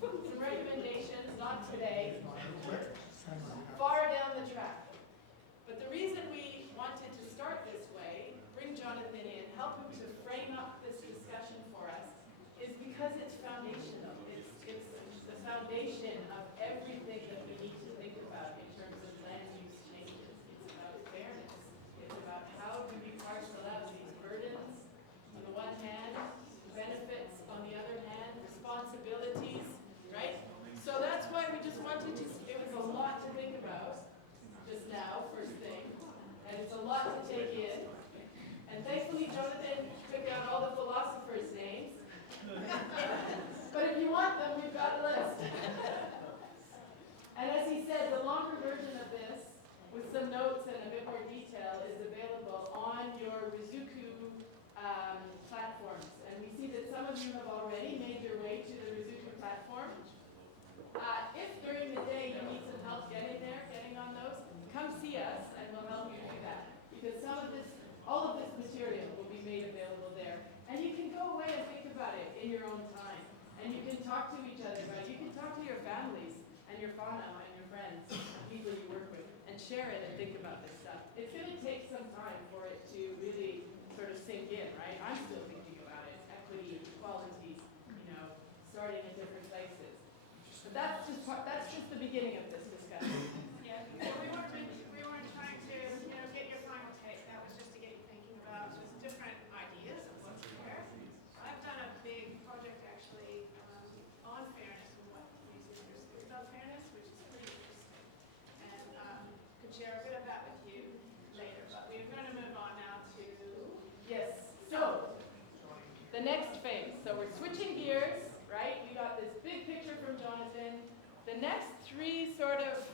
some recommendations, not today, far down the track. But the reason we wanted to start this way, bring Jonathan in, help him to frame up this discussion for us, is because it's foundational. It's the foundation of everything that we need to think about in terms of land use changes. It's about fairness. It's about how do we parcel out these burdens on the one hand, benefits on the other hand, responsibilities, right? So that's why we just wanted to, it was a lot to think about just now, first thing, and it's a lot to take in. And thankfully Jonathan took out all the philosophers' names. But if you want them, we've got a list. And as he said, the longer version of this, with some notes and a bit more detail, is available on your Rizuku platforms. And we see that some of you have already made your way to the Rizuku platform. If during the day you need some help getting there, getting on those, come see us and we'll help you do that. Because all of this material will be made available there. And you can go away and think about it in your own time. And you can talk to each other about it. You can talk to your families and your whānau and your friends, and people you work with, and share it and think about this stuff. It's going to take some time for it to really sort of sink in, right? I'm still thinking about it. Equity, equalities, starting in different places. But that's just the beginning of this discussion. Yeah, we weren't trying to get your final take. That was just to get you thinking about just different ideas of what's there. I've done a big project actually on fairness and what museums think about fairness, which is pretty interesting, and could share a bit of that with you later. But we're going to move on now to yes. So the next phase. So we're switching gears, right? We got this big picture from Jonathan. The next three sort of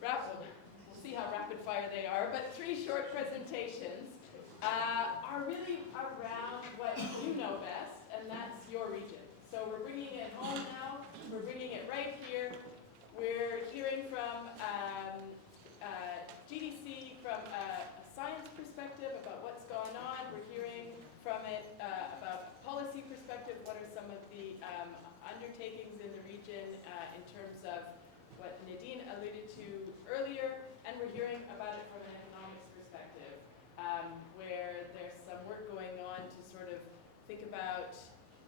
we'll see how rapid fire they are, but three short presentations are really around what you know best, and that's your region. So we're bringing it home now. We're bringing it right here. We're hearing from GDC from a science perspective about what's going on. We're hearing from it about a policy perspective. What are some of the undertakings in the region in terms of what Nadine alluded to earlier, and we're hearing about it from an economics perspective, where there's some work going on to sort of think about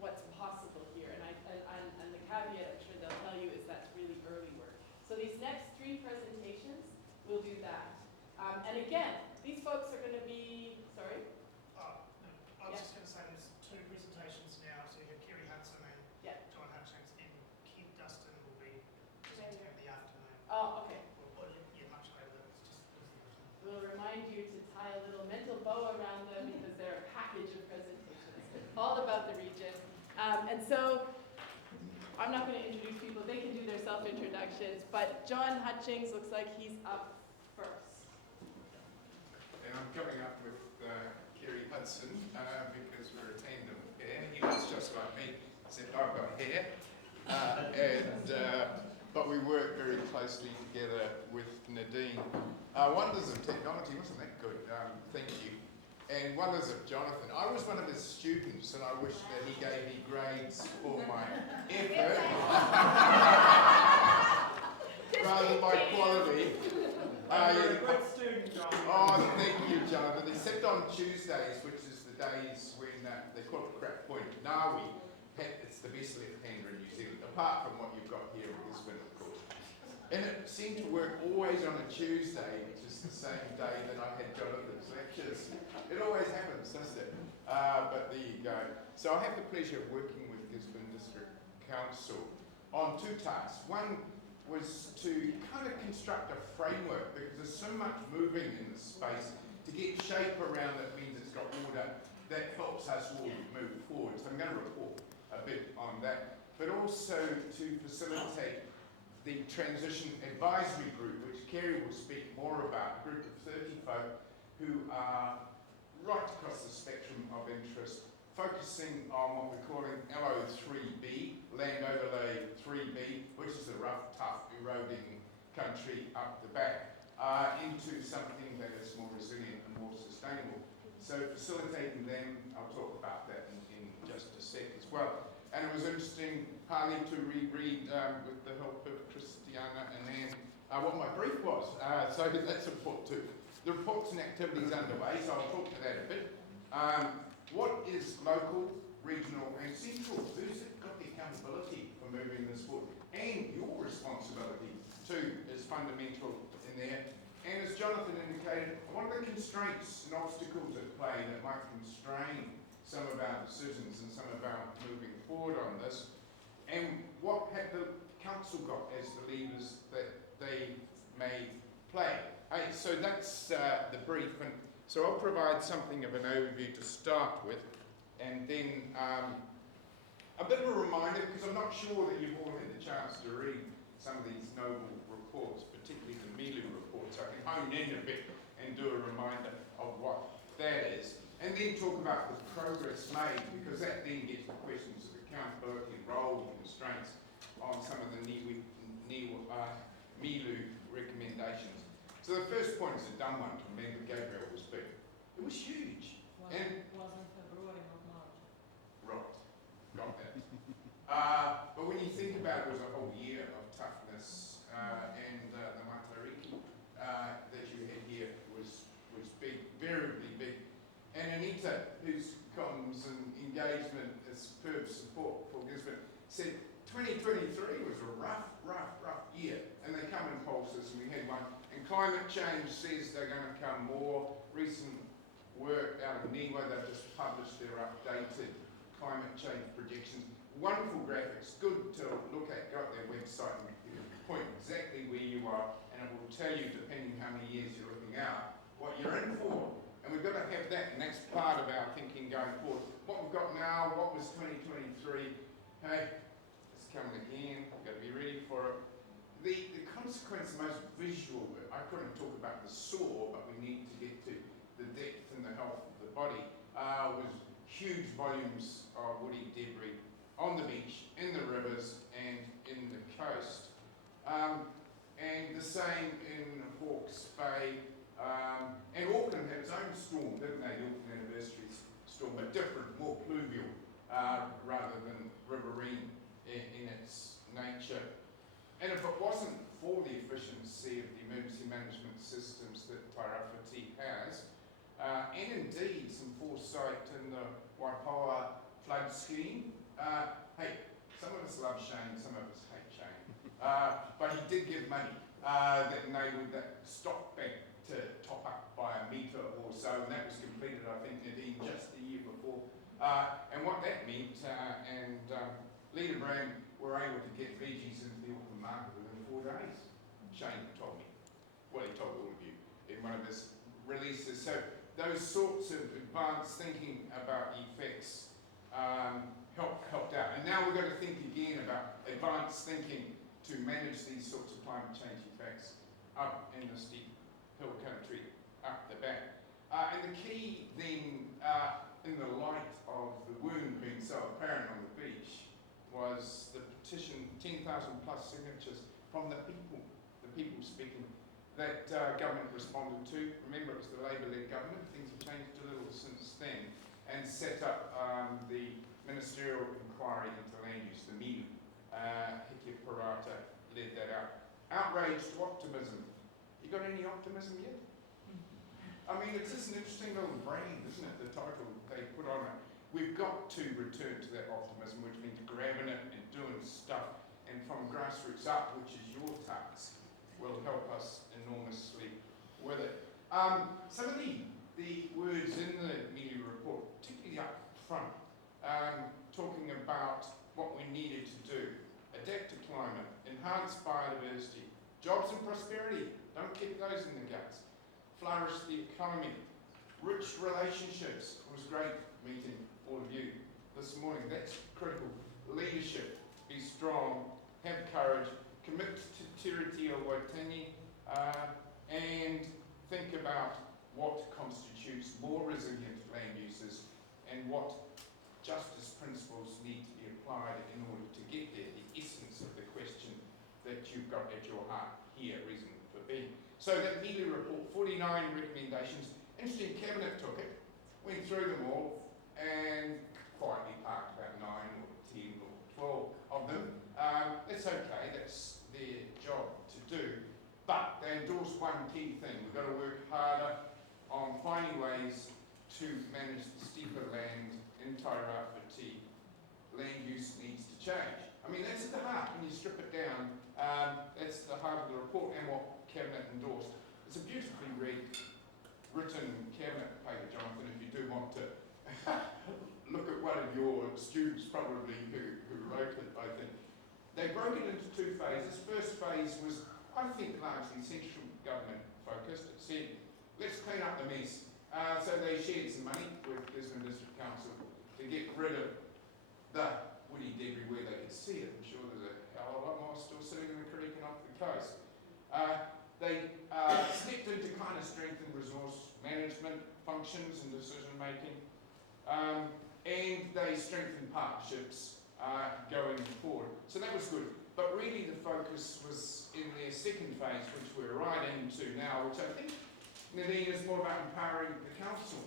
what's possible here. And the caveat, I'm sure they'll tell you, is that's really early work. So these next three presentations will do that. And again, these folks are going to be, sorry? No, I was just going to say there's two presentations now. So you have Kerry Hudson and John Hutchings, and Kent Dustin will be presenting in the afternoon. Oh, okay. Much later. It's just We'll remind you to tie a little mental bow around them because they're a package of presentations, all about the region. And so I'm not going to introduce people. They can do their self-introductions. But John Hutchings looks like he's up first. And I'm coming up with Kerry Hudson because we're a tandem pair. He looks just like me, except I've got hair. But we work very closely together with Nadine. Wonders of Technology, wasn't that good? Thank you. And Wonders of Jonathan. I was one of his students, and I wish that he gave me grades for my effort rather than my quality. You're a great student, John. Oh, thank you, Jonathan. Except on Tuesdays, which is the days when they call it Crap Point, Nawi. It's the best left-hander in New Zealand, apart from what you've got here in Brisbane, of course. And it seemed to work always on a Tuesday, which is the same day that I had Jonathan's lectures. It always happens, doesn't it? But there you go. So I have the pleasure of working with Gisborne District Council on two tasks. One was to kind of construct a framework, because there's so much moving in this space. To get shape around it means it's got order. That helps us all move forward. So I'm going to report a bit on that, but also to facilitate the transition advisory group, which Kerry will speak more about, a group of 30 folk who are right across the spectrum of interest, focusing on what we're calling LO3B, Land Overlay 3B, which is the rough, tough, eroding country up the back, into something that is more resilient and more sustainable. So facilitating them, I'll talk about that in just a sec as well. And and it was interesting, Harley, to reread with the help of Christiana and Anne what my brief was. So that's important too. The reports and activities underway, so I'll talk to that a bit. What is local, regional and central? Who's got the accountability for moving this forward? And your responsibility too is fundamental in there. And as Jonathan indicated, what are the constraints and obstacles at play that might constrain some of our decisions and some of our moving forward on this? And what have the council got as the levers that they may play? So that's the brief, and so I'll provide something of an overview to start with, and then a bit of a reminder, because I'm not sure that you've all had the chance to read some of these noble reports, particularly the Milu reports. I can hone in a bit and do a reminder of what that is, and then talk about the progress made, because that then gets the questions of accountability, role, and constraints on some of the Milu recommendations. So the first point is a dumb one to remember. Gabriel was big. It was huge. Wasn't February, not March. Right, got that. But when you think about it, it was a whole year of toughness, and the Matariki that you had here was big, variably big. And Anita, whose comms and engagement and superb support for Gisborne, said 2023 was a rough year, and they come in pulses, and we had one. And climate change says they're going to come more. Recent work out of NIWA, they've just published their updated climate change predictions. Wonderful graphics, good to look at. Go to their website and you can point exactly where you are, and it will tell you, depending how many years you're looking out, what you're in for. And we've got to have that, and that's part of our thinking going forward. What we've got now, what was 2023, hey, it's coming again, we've got to be ready for it. The consequence, the most visual, I couldn't talk about the sore, but we need to get to the depth and the health of the body, was huge volumes of woody debris on the beach, in the rivers, and in the coast. And the same in Hawke's Bay, and Auckland had its own storm, didn't they? The Auckland Anniversary storm, but different, more pluvial, rather than riverine in its nature. And if it wasn't for the efficiency of the emergency management systems that Tairāwhiti has, and indeed some foresight in the Waipoa flood scheme, hey, some of us love Shane, some of us hate Shane, but he did give money that enabled that stock bank to top up by a metre or so, and that was completed, I think, Nadine, just the year before. And what that meant, and Leader Brand were able to get veggies into the Auckland market within 4 days. Shane told me. Well, he told all of you in one of his releases. So those sorts of advanced thinking about effects helped out. And now we're going to think again about advanced thinking to manage these sorts of climate change effects up in the steep hill country, up the back. And the key then, in the light of the wound being so apparent on the beach, was the petition, 10,000 plus signatures from the people speaking, that government responded to. Remember, it was the Labour-led government. Things have changed a little since then, and set up the ministerial inquiry into land use, the Milu. Hiki Parata led that out. Outrage to optimism. You got any optimism yet? I mean, it's just an interesting little brand, isn't it, the title they put on it. We've got to return to that optimism, which means grabbing it and doing stuff, and from grassroots up, which is your task, will help us enormously with it. Some of the words in the media report, particularly up front, talking about what we needed to do: adapt to climate, enhance biodiversity, jobs and prosperity, don't keep those in the guts, flourish the economy, rich relationships. It was great meeting all of you this morning. That's critical. Leadership, be strong, have courage, commit to Te Reo Waitangi, and think about what constitutes more resilient land uses and what justice principles need to be applied in order to get there, the essence of the question that you've got at your heart here, reason for being. So that Milu report, 49 recommendations. Interesting, Cabinet took it, went through them all, and quietly parked about 9 or 10 or to manage the steeper land in Tairāwhiti, land use needs to change. I mean, that's at the heart, when you strip it down, that's the heart of the report and what Cabinet endorsed. It's a beautifully written Cabinet paper, Jonathan, if you do want to look at one of your students probably who wrote it, I think. They broke it into two phases. First phase was, I think, largely central government focused. It said, let's clean up the mess. So they shared some money with Gisborne District Council to get rid of the woody debris where they could see it. I'm sure there's a hell of a lot more still sitting in the creek and off the coast. They stepped in to kind of strengthen resource management functions and decision making. And they strengthened partnerships going forward. So that was good. But really the focus was in their second phase, which we're right into now, which I think, Nadine, is more about empowering the council,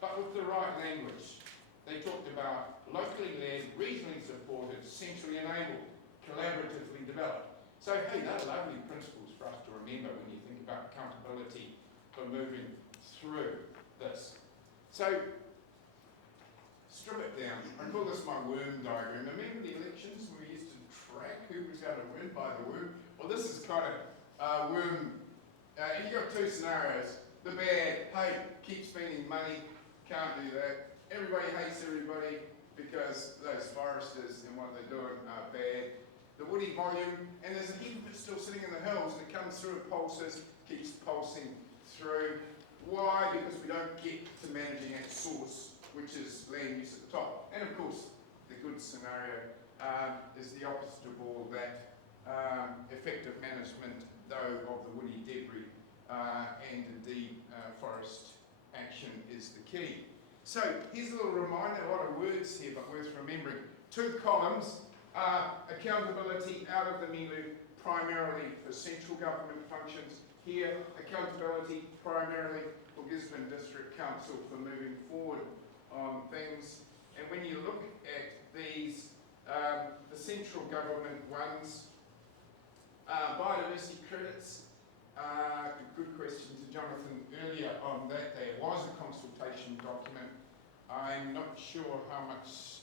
but with the right language. They talked about locally led, regionally supported, centrally enabled, collaboratively developed. So, hey, they're lovely principles for us to remember when you think about accountability for moving through this. So, strip it down. I call this my worm diagram. Remember the elections where we used to track who was going to win by the worm? Well, this is kind of worm. You've got two scenarios. The bad, hey, keep spending money, can't do that. Everybody hates everybody because those foresters and what they're doing are bad. The woody volume, and there's a heap of it still sitting in the hills, and it comes through, it pulses, keeps pulsing through. Why? Because we don't get to managing at source, which is land use at the top. And of course, the good scenario is the opposite of all that. Effective management, though, of the woody debris and indeed forest action is the key. So here's a little reminder, a lot of words here, but worth remembering. Two columns, accountability out of the MILU primarily for central government functions. Here, accountability primarily for Gisborne District Council for moving forward on things. And when you look at these, the central government ones, biodiversity credits, good question to Jonathan earlier on that. There was a consultation document. I'm not sure how much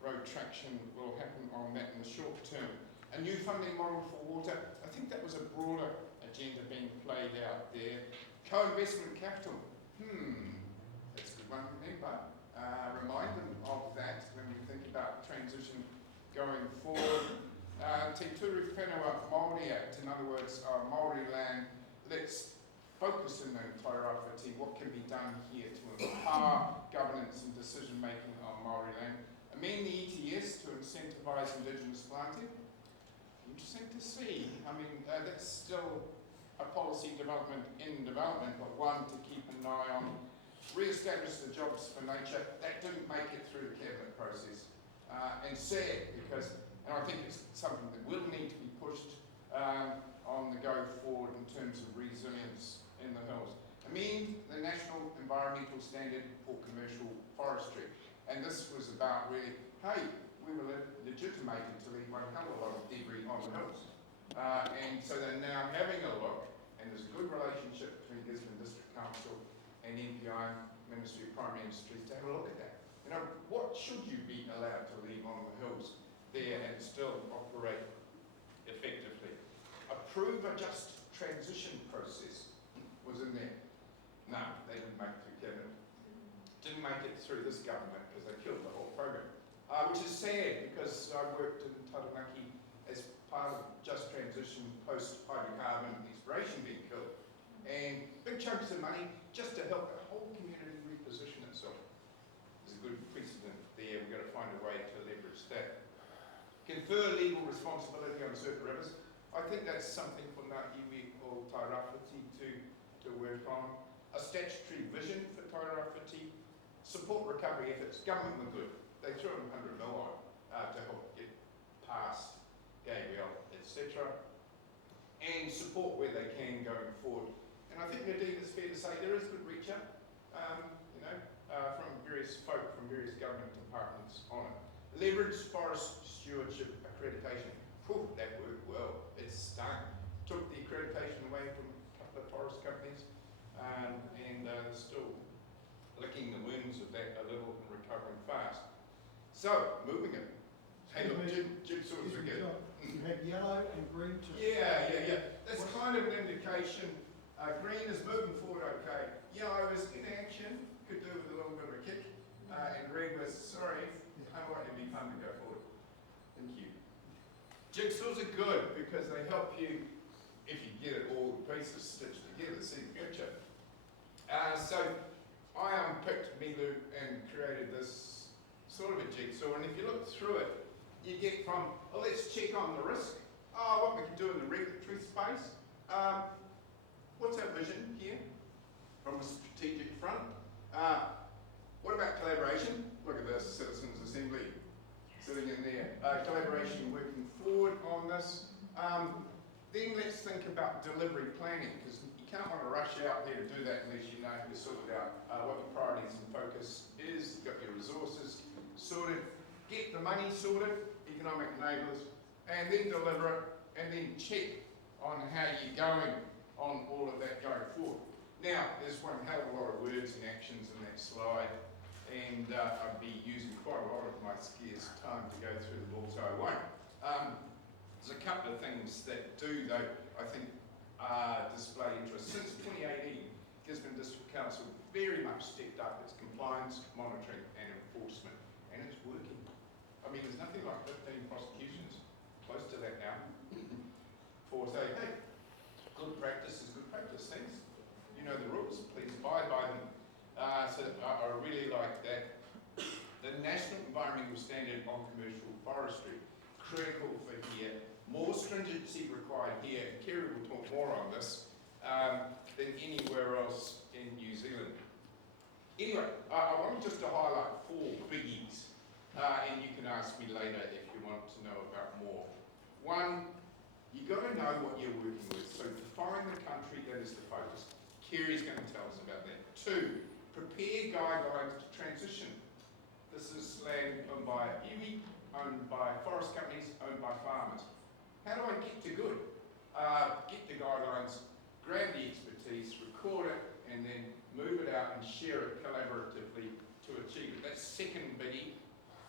road traction will happen on that in the short term. A new funding model for water, I think that was a broader agenda being played out there. Co-investment capital, that's a good one to remember. Remind them of that when we think about transition going forward. Te Turu Whenua Māori Act, in other words, Māori land, let's focus in the Tairāwhiti, what can be done here to empower governance and decision making on Māori land. Amend the ETS to incentivise Indigenous planting. Interesting to see. I mean, that's still a policy development in development, but one to keep an eye on. Re-establish the jobs for nature. That didn't make it through the cabinet process. And sad, because, and I think it's something that will need to be pushed on the go forward in terms of resilience in the hills. Amend the National Environmental Standard for Commercial Forestry. And this was about really, hey, we were legitimated to leave one hell of a lot of debris on the hills. And so they're now having a look, and there's a good relationship between Gisborne District Council and NPI, Ministry of Primary Industries, to have a look at that. You know, what should you be allowed to leave on the hills there and still operate effectively? Approve a just transition process was in there. No, they didn't make it through cabinet. Didn't make it through this government because they killed the whole program. Which is sad because I worked in Taranaki as part of just transition post hydrocarbon exploration being killed. And big chunks of money just to help the whole community reposition itself. There's a good precedent there. We've got to find a way to leverage that. Confer legal responsibility on certain rivers. I think that's something for Ngāiwi or Tairāwhiti to work on. A statutory vision for Tairāwhiti. Support recovery efforts. Government were good. They threw in 100 mil on to help get past Gabriel, etc. And support where they can going forward. And I think, Nadine, it's fair to say there is good reach out, from various folk from various government departments on it. Leverage forest stewardship accreditation. Whew, that worked well. It's stung. Took the accreditation away from a couple of forest companies, and there's still licking the wounds of that a little and recovering fast. So, moving it. Hey, look, jigsaws are good. You had yellow and green chips. Yeah. That's kind of an indication. Green is moving forward okay. Yellow is in action, could do with a little bit of a kick. And red was, sorry, unlikely to be fun to go forward. Thank you. Jigsaws are good because they help you, if you get it all the pieces stitched together, see the picture. So I unpicked Milu and created this sort of a jigsaw, and if you look through it, you get from, oh, let's check on the risk, what we can do in the regulatory space. What's our vision here from a strategic front? What about collaboration? Look at this, Citizens Assembly sitting in there. Collaboration working forward on this. Then let's think about delivery planning, because you can't want to rush out there to do that unless you know you've sorted out what your priorities and focus is, you've got your resources sorted, get the money sorted, economic enablers, and then deliver it, and then check on how you're going on all of that going forward. Now, there's one hell of a lot of words and actions in that slide, and I'd be using quite a lot of my scarce time to go through the balls. I won't. There's a couple of things that do, though, I think, display interest. Since 2018, Gisborne District Council very much stepped up its compliance, monitoring and enforcement, and it's working. I mean, there's nothing like 15 prosecutions, close to that now, for saying, hey, good practice is good practice, thanks. You know the rules, please abide by them. So I really like that. The National Environmental Standard on Commercial Forestry, critical for here. More stringency required here, and Kerry will talk more on this, than anywhere else in New Zealand. Anyway, I want just to highlight 4 biggies, and you can ask me later if you want to know about more. 1, you've got to know what you're working with, so define the country that is the focus. Kerry's going to tell us about that. 2, prepare guidelines to transition. This is land owned by iwi, owned by forest companies, owned by farmers. How do I get to good? Get the guidelines, grab the expertise, record it, and then move it out and share it collaboratively to achieve it. That's second biggie.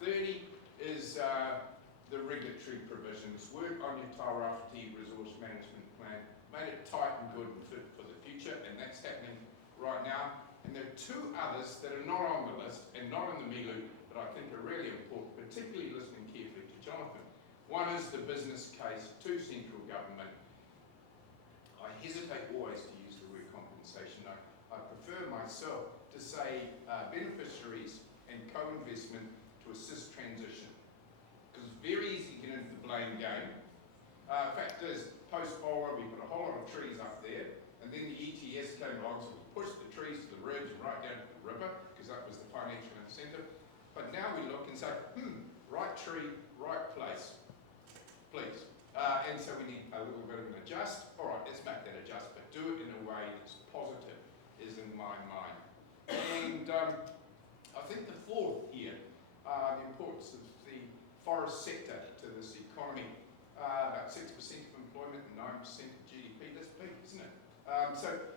30 is the regulatory provisions. Work on your Tairāwhiti resource management plan. Make it tight and good and fit for the future, and that's happening right now. And there are 2 others that are not on the list and not in the Milu, but I think are really important, particularly listening carefully to Jonathan. 1 is the business case to central government. I hesitate always to use the word compensation. I prefer myself to say beneficiaries and co-investment to assist transition. Because it's very easy to get into the blame game. Fact is, post-Bola, we put a whole lot of trees up there, and then the ETS came along, so we pushed the trees to the ridge and right down to the river, because that was the financial incentive. But now we look and say, right tree, right place, please. And so we need a little bit of an adjust. All right, let's make that adjust, but do it in a way that's positive, is in my mind. And I think the 4th here, the importance of the forest sector to this economy. About 6% of employment and 9% of GDP. That's big, isn't it?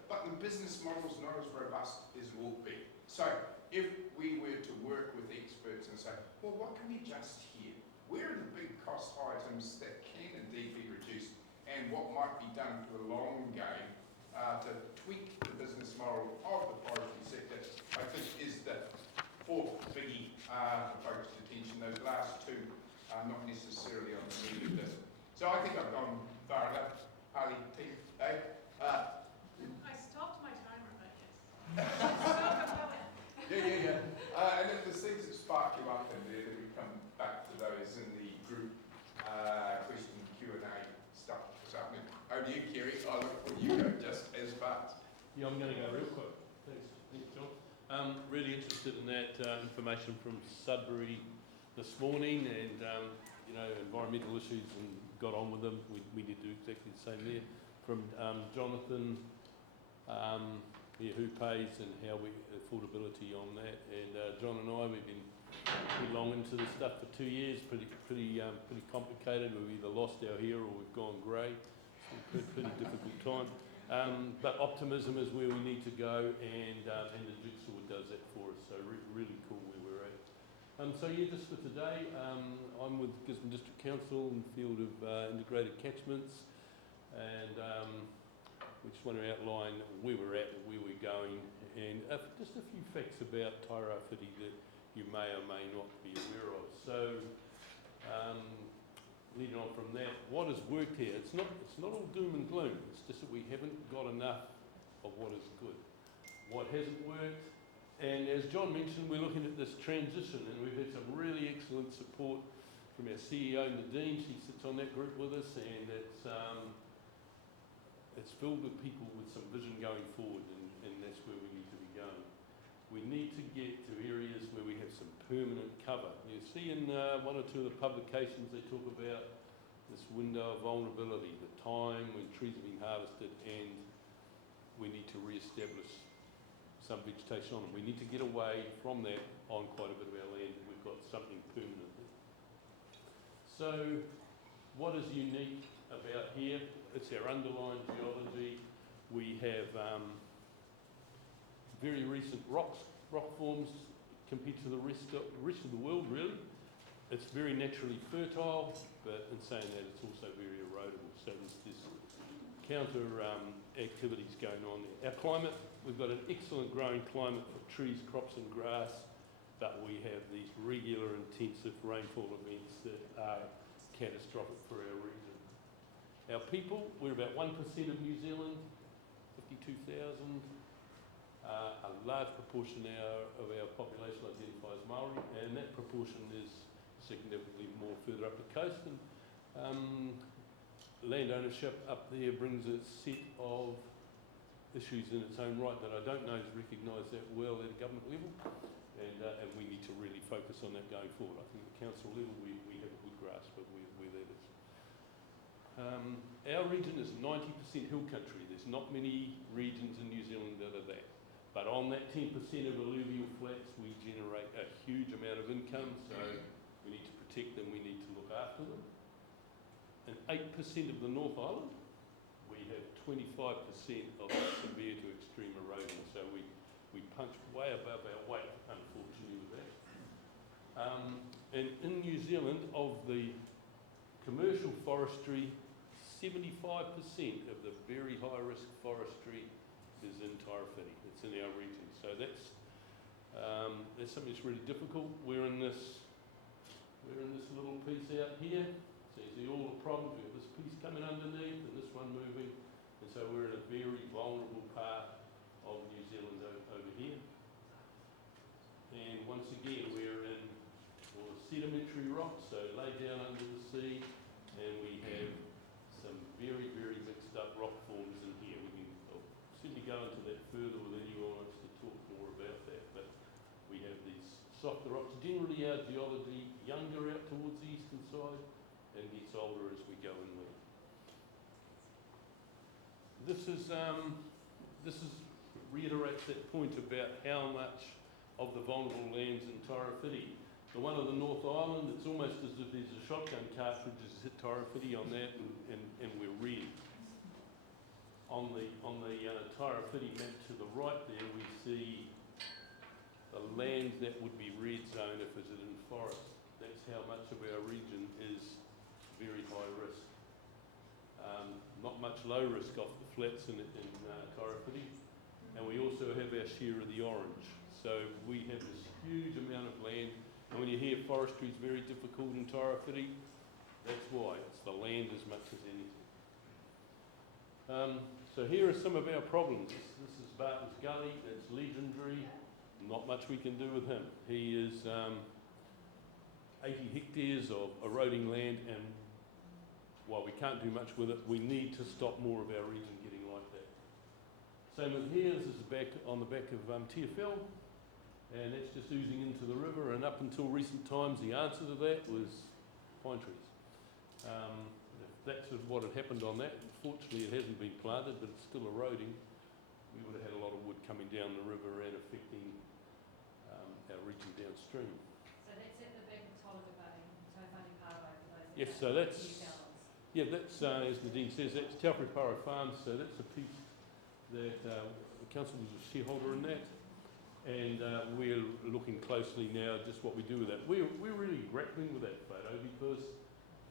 But the business model is not as robust as it will be. So if we were to work with experts and say, well, what can we adjust here? Where are the big cost items that can indeed be reduced, and what might be done for the long game to tweak the business model of the forestry sector, I think is the 4th biggie focused attention. Those last 2 are not necessarily on the media list. So I think I've gone far enough. Harley, team, Dave? I stopped my timer, but yes. So compelling. Yeah. And if there's things that spark you up in there, then we come back to those in the group question Q&A stuff this afternoon. Over to you, Kerry. I look for you go just as fast. Yeah, I'm going to go real quick. Thanks, John. Really interested in that information from Sudbury this morning, and environmental issues, and got on with them. We need to do exactly the same there. From Jonathan, who pays and how we affordability on that. And John and I, we've been pretty long into this stuff for 2 years. Pretty complicated. We've either lost our hair or we've gone grey. It's been a pretty difficult time. But optimism is where we need to go, and the jigsaw does that for us. So really cool where we're at. So yeah, just for today, I'm with Gisborne District Council in the field of integrated catchments, and we just want to outline where we're at, where we're going, and just a few facts about Tairāwhiti that you may or may not be aware of. So leading on from that, what has worked here? It's not all doom and gloom. It's just that we haven't got enough of what is good. What hasn't worked, and as John mentioned, we're looking at this transition, and we've had some really excellent support from our CEO Nadine. She sits on that group with us, and it's filled with people with some vision going forward, and that's where we need to be going. We need to get to areas where we have some permanent cover. You see in one or two of the publications they talk about this window of vulnerability, the time when trees have been harvested and we need to re-establish some vegetation on them. We need to get away from that on quite a bit of our land, and we've got something permanent there. So what is unique about here? It's our underlying geology. We have very recent rock forms compared to the rest of the world, really. It's very naturally fertile, but in saying that, it's also very erodible. So there's counter activities going on there. Our climate, we've got an excellent growing climate for trees, crops and grass, but we have these regular intensive rainfall events that are catastrophic for our region. Our people, we're about 1% of New Zealand, 52,000. A large proportion of our population identifies Māori, and that proportion is significantly more further up the coast. And land ownership up there brings a set of issues in its own right that I don't know is recognised that well at a government level, and we need to really focus on that going forward. I think at the council level we have a good grasp of where that is. Our region is 90% hill country. There's not many regions in New Zealand that are that. But on that 10% of alluvial flats, we generate a huge amount of income, so we need to protect them, we need to look after them. And 8% of the North Island, we have 25% of severe to extreme erosion, so we punch way above our weight, unfortunately, with that. And in New Zealand, of the commercial forestry, 75% of the very high-risk forestry is in Tairāwhiti. It's in our region. So that's something that's really difficult. We're in this little piece out here. So you see all the problems. We've got this piece coming underneath and this one moving. And so we're in a very vulnerable part of New Zealand over here. And once again, we're in sedimentary rocks, so laid down under the sea, and we have some very, very mixed up rock forms in here. I'll certainly go into that further with anyone who wants to talk more about that, but we have these softer rocks. Generally our geology younger out towards the eastern side and gets older as we go inland. This reiterates that point about how much of the vulnerable lands in Tairāwhiti. The one on the North Island, it's almost as if there's a shotgun cartridge that's hit Tairāwhiti on that, and we're red. On the Tairāwhiti map to the right there, we see the land that would be red zone if it was in forest. That's how much of our region is very high risk. Not much low risk off the flats in Tairāwhiti, and we also have our share of the orange. So we have this huge amount of land. And when you hear forestry is very difficult in Tairāwhiti, that's why. It's the land as much as anything. So here are some of our problems. This is Barton's Gully. It's legendary. Not much we can do with him. He is 80 hectares of eroding land, and while we can't do much with it, we need to stop more of our region getting like that. Same with here. This is on the back of TFL. And that's just oozing into the river, and up until recent times the answer to that was pine trees. If that's what had happened on that, fortunately it hasn't been planted, but it's still eroding. We would have had a lot of wood coming down the river and affecting our region downstream. So that's at the back of Tolaga Bay, Tauwhani Pārai for those Yes, so that's, yeah, that's as Nadine says, that's Te Awhiriparo Farms, so that's a piece that the council was a shareholder in that, and we're looking closely now at just what we do with that. We're really grappling with that photo because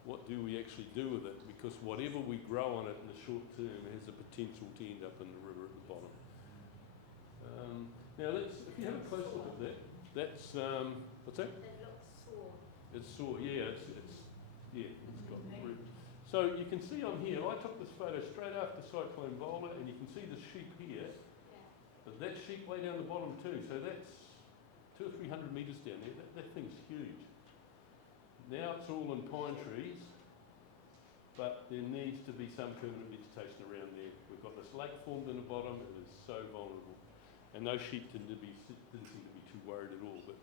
what do we actually do with it? Because whatever we grow on it in the short term has the potential to end up in the river at the bottom. Now, if you have a close look at that, that's, what's that? It looks sore. It's sore, yeah, it's got roots. So you can see on here, I took this photo straight after Cyclone Bola, and you can see the sheep here, but that sheep way down the bottom too, so that's 200 or 300 metres down there. That thing's huge. Now it's all in pine trees, but there needs to be some permanent vegetation around there. We've got this lake formed in the bottom, it is so vulnerable. And those sheep didn't seem to be too worried at all, but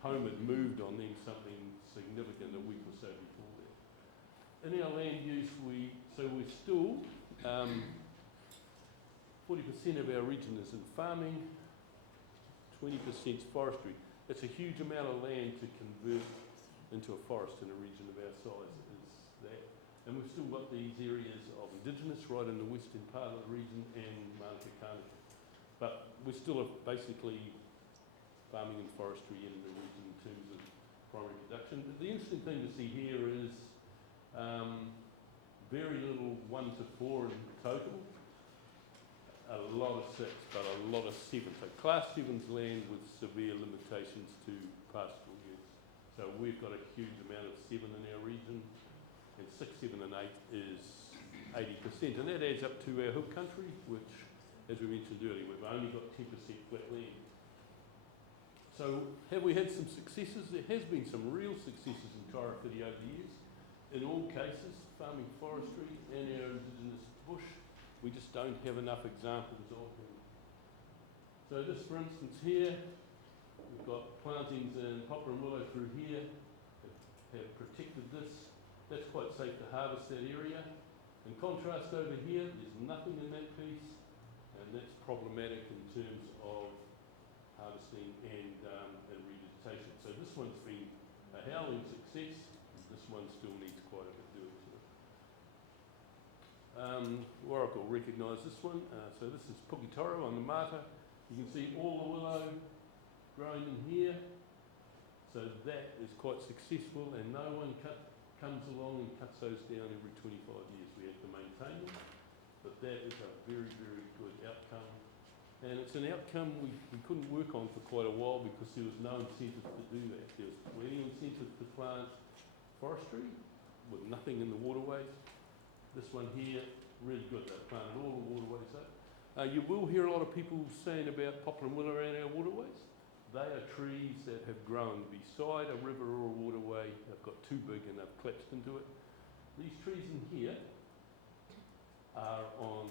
home had moved on them something significant a week or so before that. In our land use, we're still, 40% of our region is in farming, 20% is forestry. It's a huge amount of land to convert into a forest in a region of our size, is that. And we've still got these areas of indigenous right in the western part of the region and Manukau Kānaka. But we're still basically farming and forestry in the region in terms of primary production. But the interesting thing to see here is very little 1 to 4 in total. A lot of 6, but a lot of 7. So class 7's land with severe limitations to pastoral use. So we've got a huge amount of 7 in our region, and 6, 7 and 8 is 80%. And that adds up to our hill country, which, as we mentioned earlier, we've only got 10% flat land. So have we had some successes? There has been some real successes in Tairāwhiti over the years. In all cases, farming, forestry and our indigenous bush, we just don't have enough examples of them. So this, for instance, here, we've got plantings in poplar and willow through here, have protected this. That's quite safe to harvest that area. In contrast over here, there's nothing in that piece, and that's problematic in terms of harvesting and revegetation. So this one's been a howling success. This one still needs quite a bit doing to it. Warwick will recognise this one. So this is Pukitoro on the Mata. You can see all the willow growing in here. So that is quite successful, and no one comes along and cuts those down every 25 years. We have to maintain them, but that is a very, very good outcome. And it's an outcome we couldn't work on for quite a while because there was no incentive to do that. There was plenty of incentive to plant forestry with nothing in the waterways. This one here, really good. They've planted all the waterways up. You will hear a lot of people saying about poplar and willow around our waterways. They are trees that have grown beside a river or a waterway. They've got too big and they've collapsed into it. These trees in here are on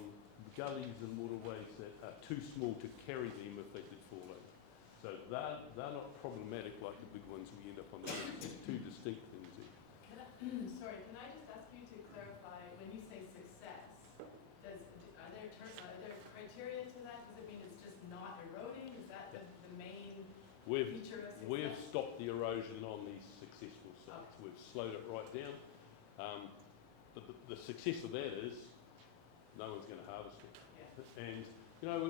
gullies and waterways that are too small to carry them if they did fall over. So they're not problematic like the big ones we end up on the beach. There's two distinct things there. Sorry, can I just ask you to clarify, when you say success, are there criteria to that? Does it mean it's just not eroding? Is that the main feature of success? We've stopped the erosion on these successful sites. Okay. We've slowed it right down. But the success of that is no one's going to harvest it. Yeah. And, you know,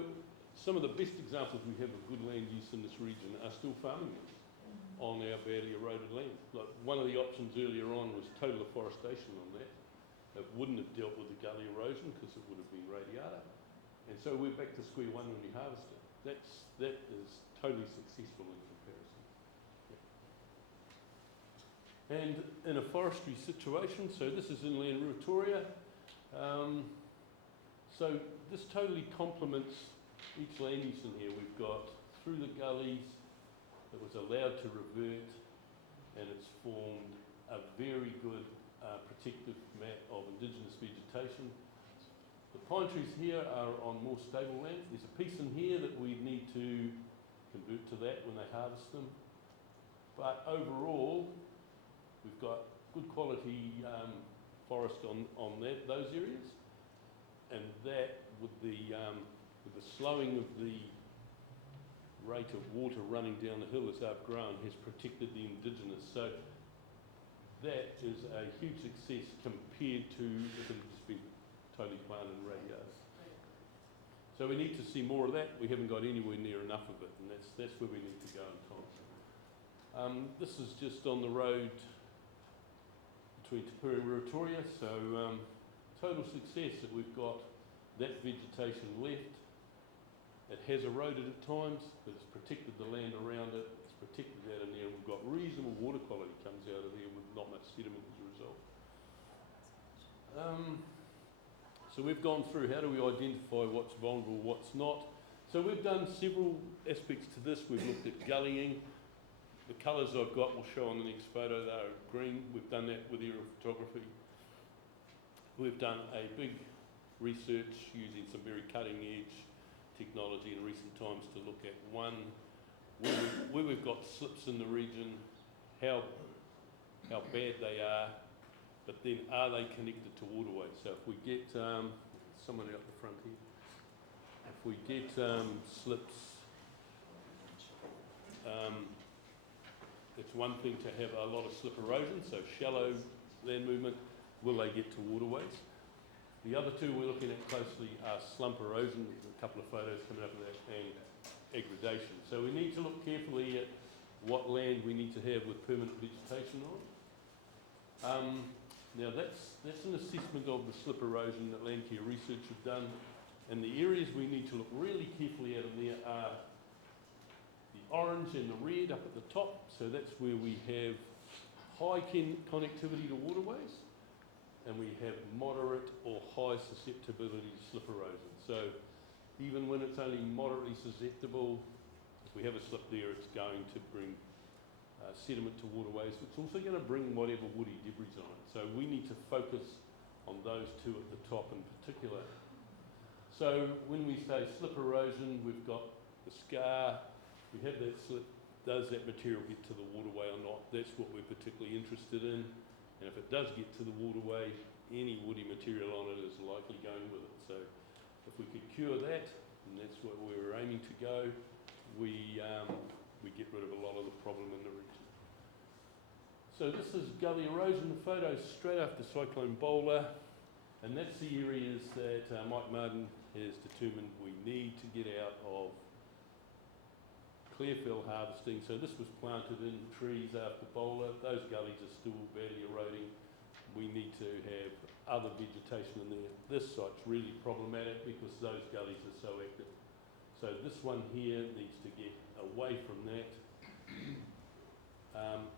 some of the best examples we have of good land use in this region are still farming lands on our badly eroded land. Like one of the options earlier on was total afforestation on that. It wouldn't have dealt with the gully erosion because it would have been radiata. And so we're back to square one when we harvest it. That is totally successful in comparison. Yeah. And in a forestry situation, so this is inland Ruatoria. So this totally complements each land use in here. We've got through the gullies that was allowed to revert, and it's formed a very good protective mat of indigenous vegetation. The pine trees here are on more stable land. There's a piece in here that we need to convert to that when they harvest them. But overall, we've got good quality forest on those areas, and that with the slowing of the rate of water running down the hill as they've grown has protected the indigenous. So that is a huge success compared to if it had just been totally planted and radiated. So we need to see more of that. We haven't got anywhere near enough of it, and that's where we need to go in time. This is just on the road between Te Puri and Ruatoria, so total success that we've got that vegetation left. It has eroded at times, but it's protected the land around it, it's protected that in there, and we've got reasonable water quality comes out of there with not much sediment as a result. So we've gone through how do we identify what's vulnerable, what's not. So we've done several aspects to this. We've looked at gullying. The colours I've got will show on the next photo, they're green. We've done that with aerial photography. We've done a big research using some very cutting edge technology in recent times to look at one, where we've got slips in the region, how bad they are, but then are they connected to waterways? So if we get, someone out the front here, if we get slips, it's one thing to have a lot of slip erosion, so shallow land movement, will they get to waterways? The other two we're looking at closely are slump erosion, a couple of photos coming up of that, and aggradation. So we need to look carefully at what land we need to have with permanent vegetation on. Now that's an assessment of the slip erosion that Landcare Research have done, and the areas we need to look really carefully at in there are the orange and the red up at the top, so that's where we have high connectivity to waterways, and we have moderate or high susceptibility to slip erosion. So even when it's only moderately susceptible, if we have a slip there, it's going to bring sediment to waterways. It's also going to bring whatever woody debris on it. So we need to focus on those two at the top in particular. So when we say slip erosion, we've got the scar, we have that slip. Does that material get to the waterway or not? That's what we're particularly interested in. And if it does get to the waterway, any woody material on it is likely going with it. So if we could cure that, and that's what we were aiming to go, we get rid of a lot of the problem in the region. So this is gully erosion. The photo's straight after Cyclone Bowler, and that's the areas that Mike Martin has determined we need to get out of clearfield harvesting. So this was planted in trees after Bowler. Those gullies are still badly eroding. We need to have other vegetation in there. This site's really problematic because those gullies are so active. So this one here needs to get away from that,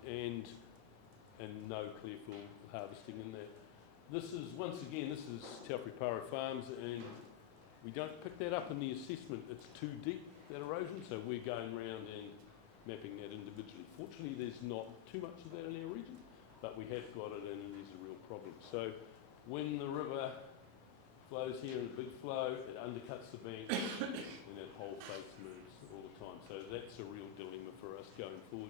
and no clearfield harvesting in that. This is, once again, this is Taupiripara Farms, and we don't pick that up in the assessment. It's too deep, that erosion, so we're going around and mapping that individually. Fortunately, there's not too much of that in our region, but we have got it and it is a real problem. So when the river flows here in a big flow, it undercuts the bank and that whole face moves all the time. So that's a real dilemma for us going forward.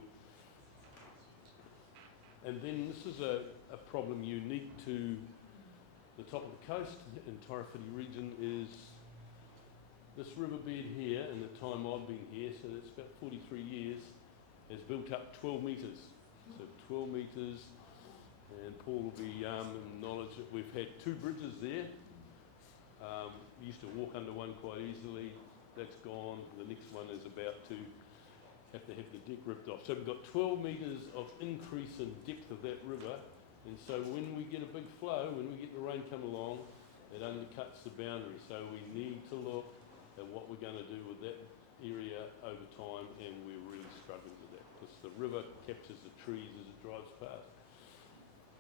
And then this is a problem unique to the top of the coast in Tairāwhiti region is this riverbed here, in the time I've been here, so that's about 43 years, has built up 12 metres. So 12 metres, and Paul will be in knowledge that we've had 2 bridges there. We used to walk under one quite easily. That's gone. The next one is about to have the deck ripped off. So we've got 12 metres of increase in depth of that river, and so when we get a big flow, when we get the rain come along, it undercuts the boundary. So we need to look at what we're going to do with that area over time, and we're really struggling with that because the river captures the trees as it drives past.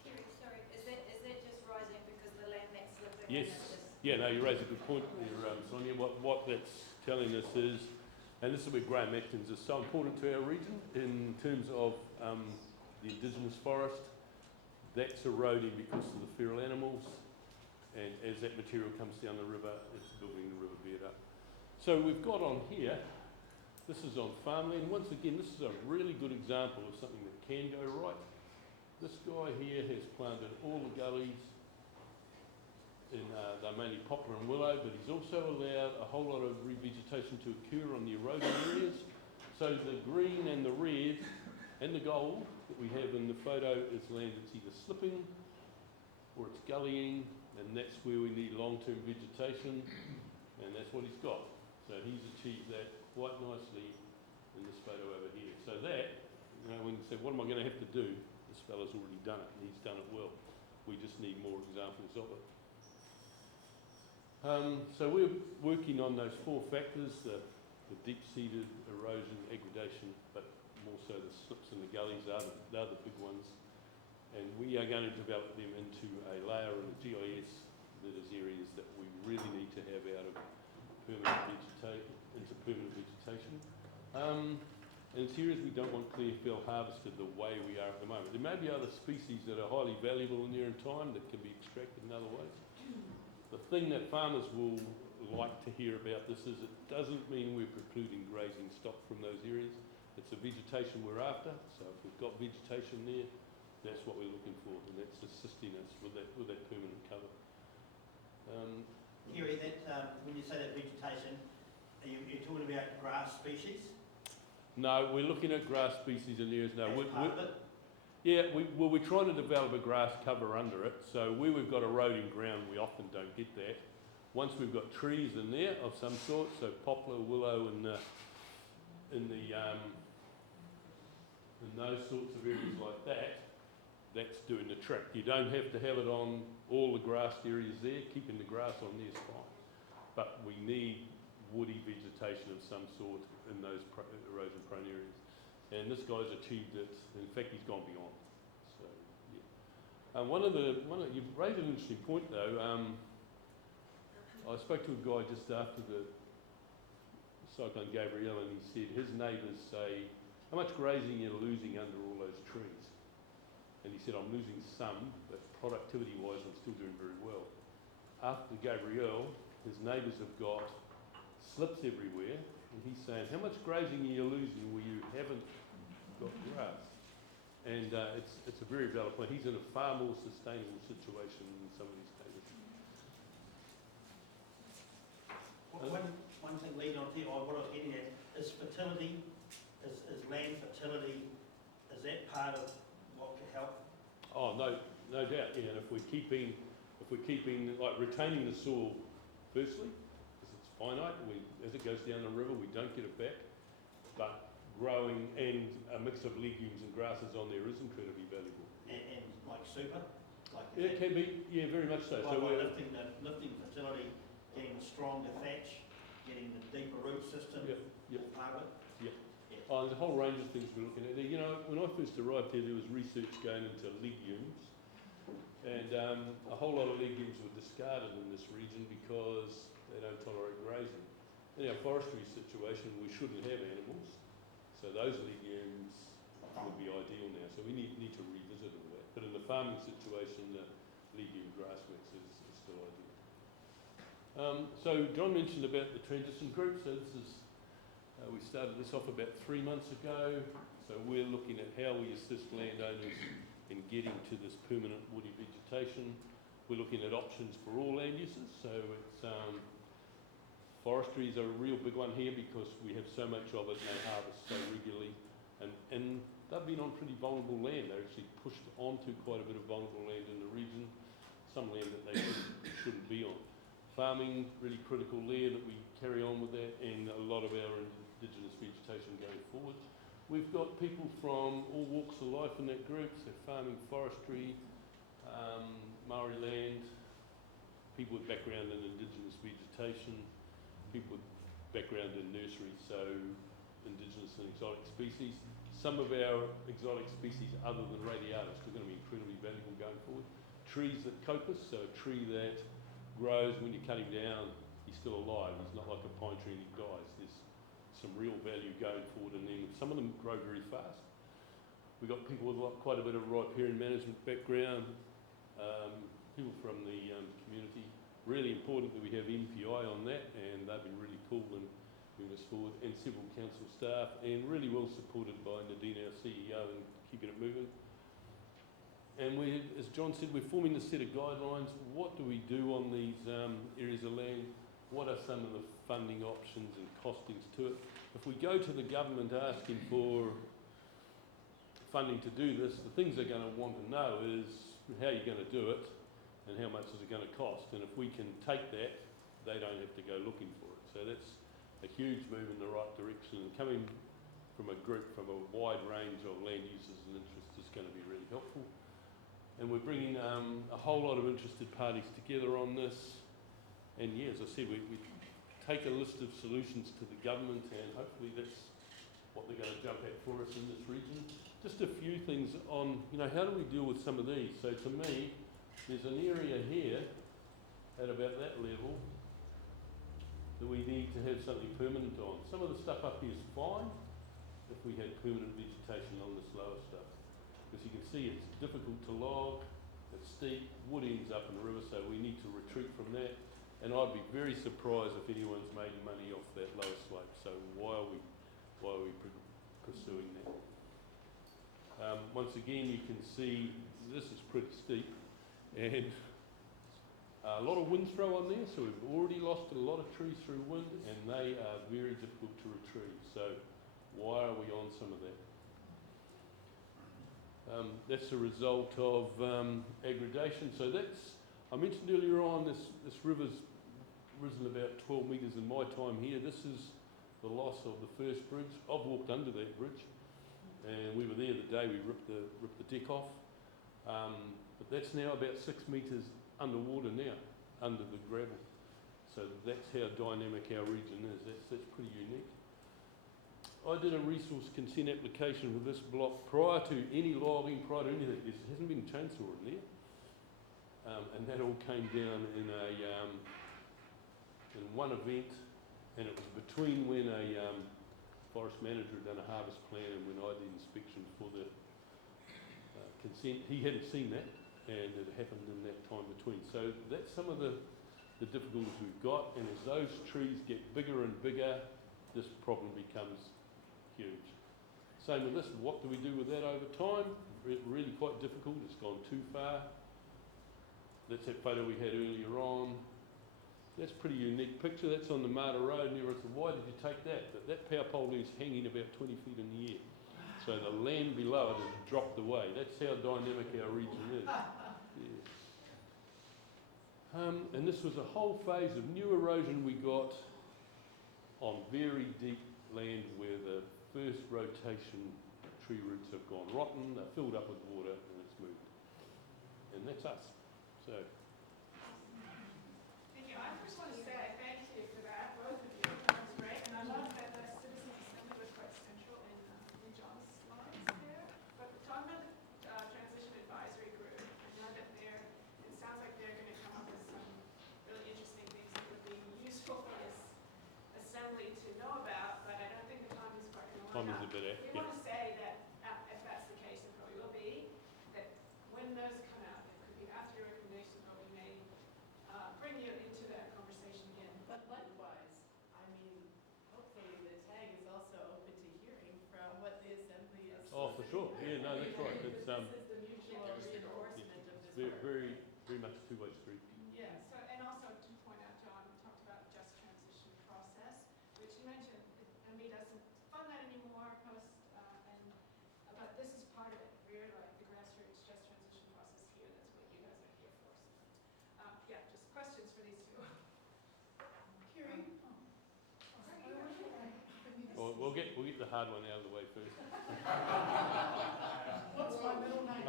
Kerry, sorry, is that just rising because the land that's slipping? Yes. Yeah, no, you raise a good point there, Sonia. What that's telling us is, and this is where Graham Atkins is so important to our region in terms of the indigenous forest. That's eroding because of the feral animals, and as that material comes down the river, it's building the riverbed up. So we've got on here, this is on farmland. Once again, this is a really good example of something that can go right. This guy here has planted all the gullies in, they're mainly poplar and willow, but he's also allowed a whole lot of revegetation to occur on the eroded areas. So the green and the red and the gold that we have in the photo is land that's either slipping or it's gullying, and that's where we need long-term vegetation. and that's what he's got. So he's achieved that quite nicely in this photo over here. So that, you know, when you say, what am I going to have to do? This fella's already done it, and he's done it well. We just need more examples of it. So we're working on those 4 factors, the deep-seated erosion, aggradation, but more so the slips and the gullies are the big ones. And we are going to develop them into a layer in the GIS that is areas that we really need to have out of permanent vegetation. And it's areas we don't want clearfield harvested the way we are at the moment. There may be other species that are highly valuable in there in time that can be extracted in other ways. The thing that farmers will like to hear about this is it doesn't mean we're precluding grazing stock from those areas. It's the vegetation we're after, so if we've got vegetation there, that's what we're looking for, and that's assisting us with that permanent cover. Kerry, when you say that vegetation, you're talking about grass species? No, we're looking at grass species in areas now. As part of it? Yeah, we're trying to develop a grass cover under it. So where we've got eroding ground, we often don't get that. Once we've got trees in there of some sort, so poplar, willow, and in those sorts of areas like that, that's doing the trick. You don't have to have it on all the grassed areas there. Keeping the grass on there is fine. But we need woody vegetation of some sort in those erosion-prone areas. And this guy's achieved it. In fact, he's gone beyond. So, yeah. You've raised an interesting point, though. I spoke to a guy just after the Cyclone Gabrielle, and he said his neighbours say, how much grazing you're losing under all those trees? And he said, I'm losing some, but productivity-wise, I'm still doing very well. After Gabrielle, his neighbours have got slips everywhere, and he's saying, how much grazing are you losing where you haven't got grass? And it's a very valid point. He's in a far more sustainable situation than some of these neighbours. One thing leading on to what I was getting at is fertility, is land fertility, is that part of what could help? Oh, no doubt. Yeah, and if we're keeping like retaining the soil, firstly, because it's finite. As it goes down the river, we don't get it back. But growing and a mix of legumes and grasses on there is incredibly valuable. And like super, like It can be, yeah, very much so. By So we're lifting fertility, getting the stronger thatch, getting the deeper root system, all part of it. Oh, there's a whole range of things we're looking at there. You know, when I first arrived here, there was research going into legumes, and a whole lot of legumes were discarded in this region because they don't tolerate grazing. In our forestry situation, we shouldn't have animals, so those legumes would be ideal now. So we need to revisit all that. But in the farming situation, the legume grass mix is still ideal. So John mentioned about the transition group. So this is we started this off about 3 months ago. So we're looking at how we assist landowners in getting to this permanent woody vegetation. We're looking at options for all land uses. So it's forestry is a real big one here because we have so much of it and they harvest so regularly. And they've been on pretty vulnerable land. They're actually pushed onto quite a bit of vulnerable land in the region, some land that they shouldn't be on. Farming, really critical there that we carry on with that, and a lot of our indigenous vegetation going forward. We've got people from all walks of life in that group, so farming, forestry, Maori land, people with background in indigenous vegetation, people with background in nursery, so indigenous and exotic species. Some of our exotic species other than radiatus are going to be incredibly valuable going forward. Trees that coppice, so a tree that grows when you cut him down, he's still alive. He's not like a pine tree and he dies. There's some real value going forward in them. Some of them grow very fast. We've got people with quite a bit of riparian management background, people from the community. Really important that we have MPI on that, and they've been really cool in moving us forward, and several council staff, and really well supported by Nadine, our CEO, in keeping it moving. And we, as John said, we're forming a set of guidelines. What do we do on these areas of land? What are some of the funding options and costings to it? If we go to the government asking for funding to do this, the things they're going to want to know is how you're going to do it and how much is it going to cost. And if we can take that they don't have to go looking for it. So that's a huge move in the right direction, and coming from a group from a wide range of land uses and interests is going to be really helpful. And we're bringing a whole lot of interested parties together on this. And yeah, as I said, we take a list of solutions to the government, and hopefully that's what they're going to jump at for us in this region. Just a few things on, how do we deal with some of these? So to me, there's an area here at about that level that we need to have something permanent on. Some of the stuff up here is fine if we had permanent vegetation on this lower stuff. Because you can see it's difficult to log, it's steep, wood ends up in the river, so we need to retreat from that. And I'd be very surprised if anyone's made money off that lower slope. So why are we pursuing that? Once again, you can see this is pretty steep, and a lot of wind throw on there, so we've already lost a lot of trees through wind, and they are very difficult to retrieve. So why are we on some of that? That's a result of aggradation. So I mentioned earlier on, this river's risen about 12 metres in my time here. This is the loss of the first bridge. I've walked under that bridge, and we were there the day we ripped the deck off. But that's now about 6 metres underwater now, under the gravel. So that's how dynamic our region is. That's pretty unique. I did a resource consent application for this block prior to any logging, prior to anything. There hasn't been a chainsaw in there. And that all came down in one event, and it was between when a forest manager had done a harvest plan and when I did inspection for the consent. He hadn't seen that, and it happened in that time between. So that's some of the difficulties we've got, and as those trees get bigger and bigger, this problem becomes huge. Same with this, what do we do with that over time? Really quite difficult, it's gone too far. That's that photo we had earlier on. That's a pretty unique picture. That's on the Marta Road, and everyone said, why did you take that? But that power pole is hanging about 20 feet in the air. So the land below it has dropped away. That's how dynamic our region is. Yeah. And this was a whole phase of new erosion we got on very deep land where the first rotation tree roots have gone rotten, they're filled up with water, and it's moved. And that's us. So. Thank you. I first want to say thank you for that, both of you. That was great. And I love that the citizen assembly was quite central in John's slides there. But talking about the transition advisory group, I know that it sounds like they're going to come up with some really interesting things that would be useful for this assembly to know about, but I don't think the time is quite going to line up. Time is a bit We want to say that if that's the case, it probably will be, that when those come out, it could be after your recommendation, but we may bring you into that conversation again. But likewise, I mean, hopefully the tag is also open to hearing from what the assembly is. Oh, for sure. Yeah, no, that's right. It's This is the mutual reinforcement of this very, work. very much a two-way street. Yeah, so, and also to point out, John talked about just transition process, which you mentioned, ME doesn't fund that anymore but this is part of it. We're like the grassroots just transition process here, that's what you guys are here for. So, yeah, just questions for these two. Kerry? Well, we'll get the hard one out of the way first. What's my middle name?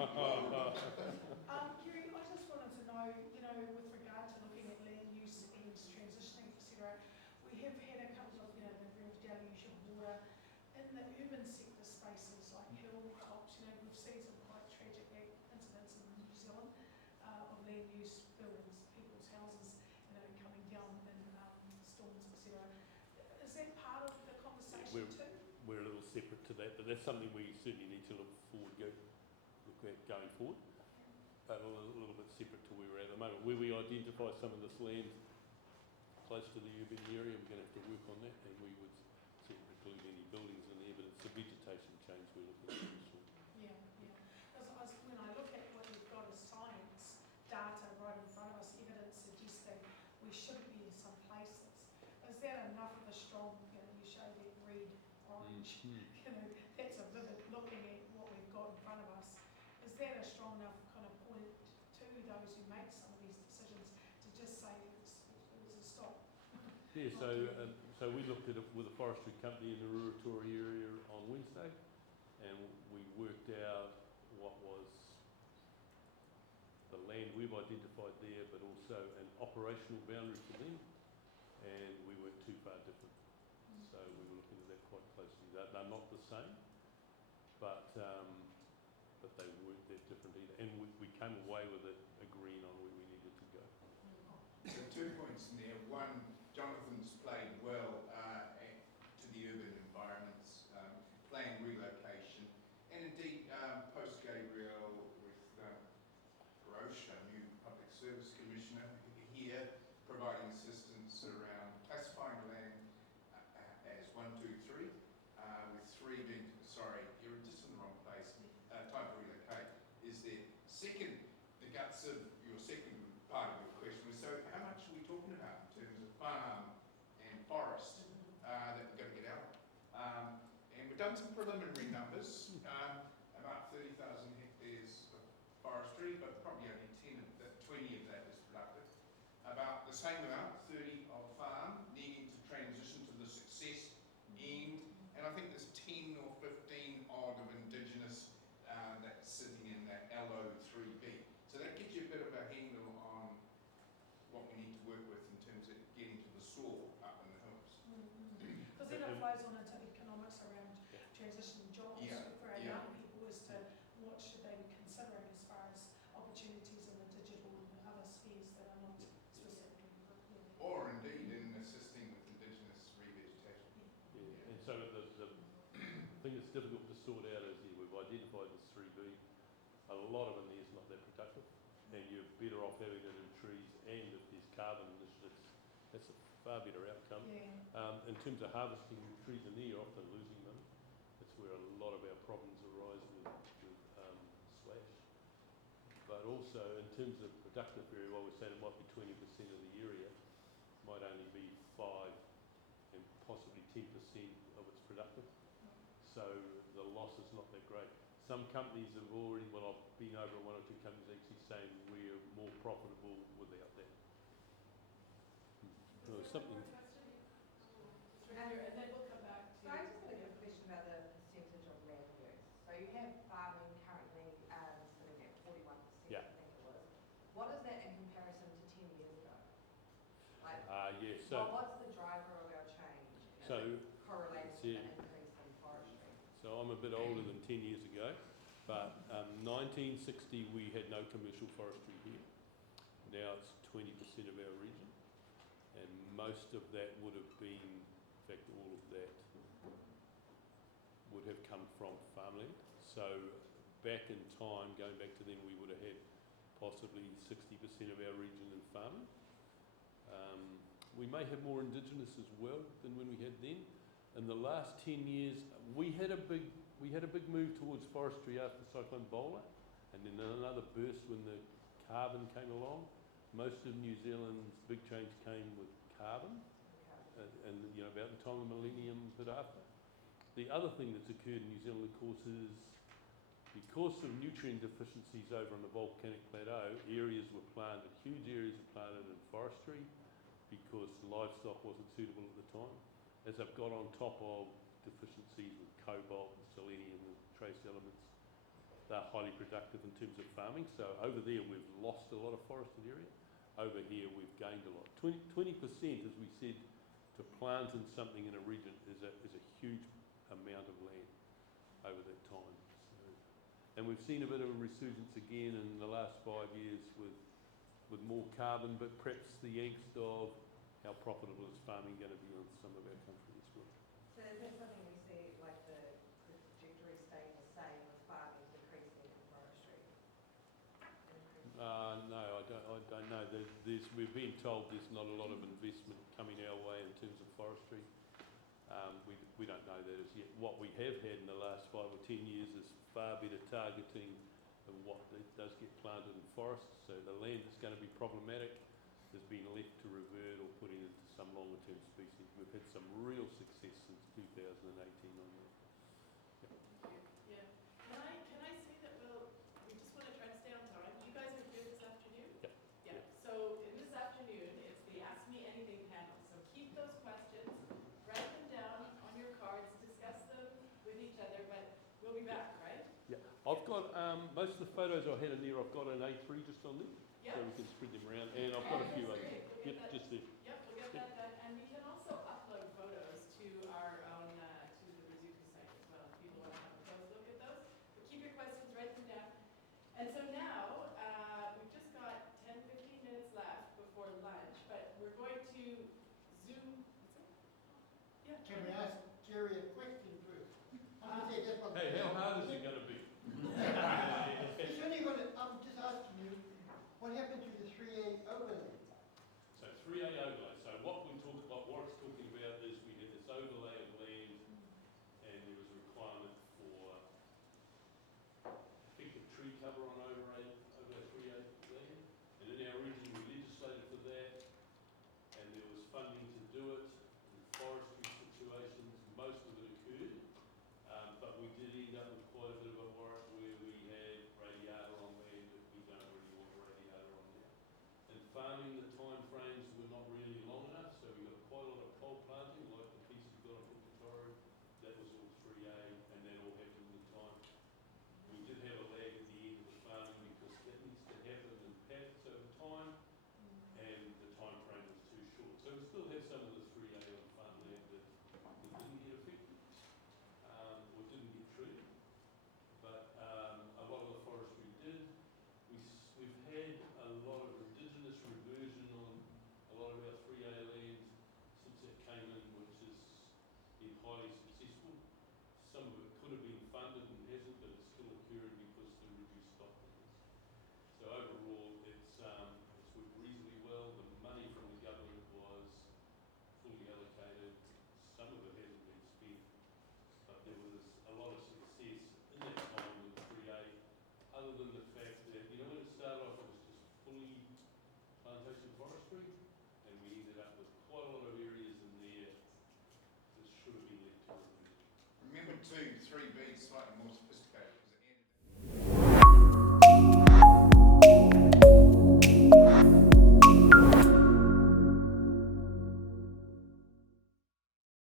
Kerry, I just wanted to know, with regard to looking at land use and transitioning, etc., we have had a couple of, the deluge of water in the urban sector spaces like hilltops. We've seen some quite tragic incidents in New Zealand of land use buildings, people's houses, coming down in storms, etc. Is that part of the conversation too? We're a little separate to that, but that's something we certainly need to look at going forward. But a little bit separate to where we're at the moment. Where we identify some of this land close to the urban area, we're going to have to work on that, and we would certainly include any buildings in there, but it's the vegetation change we're looking at. Yeah. Because when I look at what you've got as science data right in front of us, evidence suggesting we should be in some places. Is that enough of a strong, you show that red, orange, that's a vivid looking at what we've got in front of us. Is that a strong enough kind of point to those who make some of these decisions to just say it was a stop? Yeah, so we looked at it with a forestry company in the Ruatori area on Wednesday, and we worked out what was the land we've identified there, but also an operational boundary for them, and we weren't too far different. So we were looking at that quite closely. They're not the same, but they weren't that different either. And we came away with it agreeing on where we needed to go. So 2 points in there. One, Jonathan's played well to the urban environments, planned relocation, and indeed post-Gabriel with Erosion, new public service commissioner here, providing assistance around classifying land as 1, 2, 3, with 3 being, sorry, you're just in the wrong place, time to relocate. Is there second, the guts of your second part of your question was, so how much are we talking about in terms of farm and forest that we're going to get out? And we've done some preliminary numbers, about 30,000 hectares of forestry, but probably only 20 of that is productive. About the same amount, 30 of farm, needing to transition to the success end, and I think there's 10 or 15 odd of indigenous that's sitting in that LO3B. So that gives you a bit of a handle on what we need to work with in terms of getting to the soil up in the hills. Because then it flows on into economics around transitioning jobs for our young people as to what should they be considering as far as opportunities in the digital and other spheres that are not specific. Or indeed in assisting with indigenous revegetation. Yeah. And so the thing that's difficult to sort out is we've identified this 3B. A lot of it is not that productive, and you're better off having it in trees, and if there's carbon initiatives, that's a far better outcome. Yeah. In terms of harvesting trees in there, you're often losing them. That's where a lot of our problems arise with slash. But also in terms of productive area, while we're saying it might be 20% of the area, it might only be 5 and possibly 10% of its productive. So the loss is not that great. Some companies have already, well, I've been over at 1 or 2 companies actually saying we're more profitable without that. Well, something. And then we'll come back to. So I just had a question about the percentage of land use. So you have farming currently sitting at 41%, Yeah. I think it was. What is that in comparison to 10 years ago? Like, Yeah, so, what's the driver of our change? so, correlates to the increase in forestry. so I'm a bit older than 10 years ago, but 1960 we had no commercial forestry here. Now it's 20% of our region, and most of that would have been, in fact all of that would have come from farmland. So back in time, going back to then, we would have had possibly 60% of our region in farming. We may have more indigenous as well than when we had then. In the last 10 years, we had a big move towards forestry after Cyclone Bowler, and then another burst when the carbon came along. Most of New Zealand's big change came with carbon, and about the time of the millennium, but after. The other thing that's occurred in New Zealand, of course, is because of nutrient deficiencies over on the volcanic plateau, areas were planted, huge areas were planted in forestry because livestock wasn't suitable at the time. As I've got on top of deficiencies with cobalt and selenium and trace elements, they're highly productive in terms of farming. So over there we've lost a lot of forested area. Over here we've gained a lot. 20%, as we said, to plant in something in a region is a huge amount of land over that time. So, and we've seen a bit of a resurgence again in the last 5 years with more carbon, but perhaps the angst of how profitable is farming going to be in some of our country as well. So is that something we see, like the trajectory staying the same with farming decreasing and forestry increasing? No, I don't know. We've been told there's not a lot of investment coming our way in terms of forestry. We don't know that as yet. What we have had in the last 5 or 10 years is far better targeting of what does get planted in forests. So the land that's going to be problematic has been left to revert or put into some longer term species. We've had some real success since 2018 on that. Yeah. Can I say that we just want to try to stay on time. You guys are here this afternoon? Yeah. Yeah. So in this afternoon, it's the Ask Me Anything panel. So keep those I've got, most of the photos I had in there, I've got an A3 just on there, Yep. so we can spread them around, and I've got a few That's others. great. We'll Yep, get that. just there. Yep, we'll get that done, and we can also upload photos to our own, to the Rizuku site as well, if people want to have a close look at those. But keep your questions, write them down. And so now, we've just got 10, 15 minutes left before lunch, but we're going to Zoom, what's it? Yeah. Can we ask Jerry a question first? I'm gonna say this one. Hey, how hard is it gonna be? It's only gonna, I'm just asking you, what happened to the 3A overlay? So 3A overlay, so what we talk about, what it's talking about is we had this overlay of land, and there was a requirement for, I think, a tree cover on over 3A land, and in our region we legislated for that, and there was funding to do it. In forestry situations, most of it occurred, but we did end up with quite a bit of a warrant where we had radiata on land that we don't really want radiata on now. In farming, the time frames were not really long enough, so we got quite a lot of pole planting, like the piece we've got on Pukatoro. That was all 3A, and that all happened in time. We did have a lag at the end of the farming because that needs to happen in packets over time, and the time frame was too short. So we still have some of the 3A on farmland that didn't get affected, or didn't get treated. But a lot of the forestry did. We've had a lot of indigenous reversion on a lot of our 3A lands since it came in, which has been highly successful. Some of it could have been funded and hasn't, but it's still occurring because of the reduced stock limits. So overall, it's worked reasonably well. The money from the government was fully allocated. Some of it hasn't been spent, but there was a lot of success in that time with 3A, other than the fact that, you know, when it started off, it was just fully plantation forestry, and we ended up with quite a lot of areas in there that should have been left to reversion. Remember too, 3B is slightly more